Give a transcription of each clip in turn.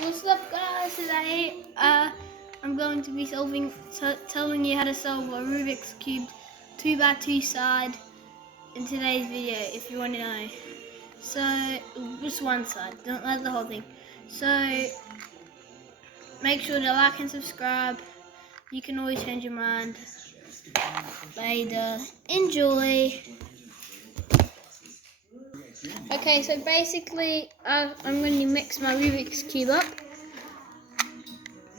What's up, guys? Today I'm going to be telling you how to solve a Rubik's Cube 2x2 side in today's video, if you want to know. So, just one side, don't like the whole thing. So, make sure to like and subscribe. You can always change your mind. Later. Enjoy. Okay, so basically, I'm going to mix my Rubik's Cube up.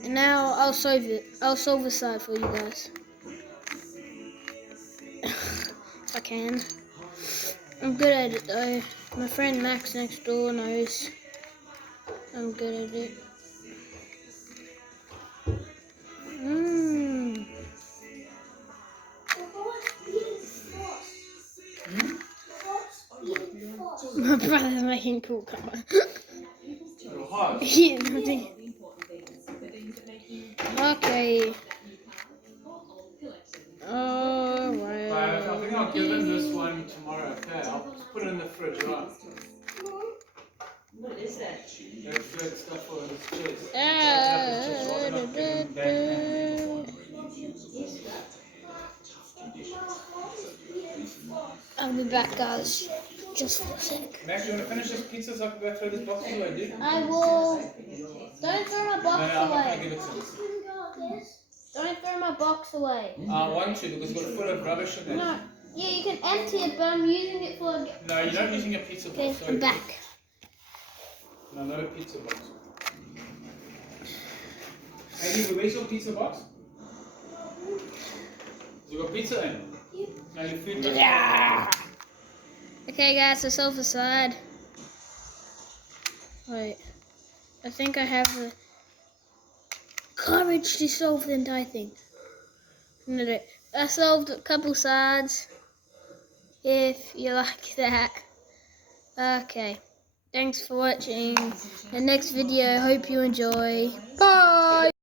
And now I'll solve it. I'll solve the side for you guys. If I can. I'm good at it though. My friend Max next door knows I'm good at it. My brother's making cool color. Okay. Alright. I think I'll give him this one tomorrow, okay? I'll just put it in the fridge, right? What is that? That's good stuff for his chest. I'll be back, guys. Just for a sec. Max, you want to finish this pizza so I can go throw this box away, dude? I will. Don't throw my box I'm not away. going to give it to him. Don't throw my box away. I want to because it's got full of rubbish in it. No. Yeah, you can empty it, but I'm using it for. No, you're not using a pizza box. Okay, Sorry. I'm back. No, not a pizza box. Hey, where's your pizza box? You got pizza in? Now your food. Yeah. Okay, guys, so solve the side. Wait, I think I have the courage to solve the entire thing. No. I solved a couple sides. If you like that. Okay. Thanks for watching the next video. Hope you enjoy. Bye.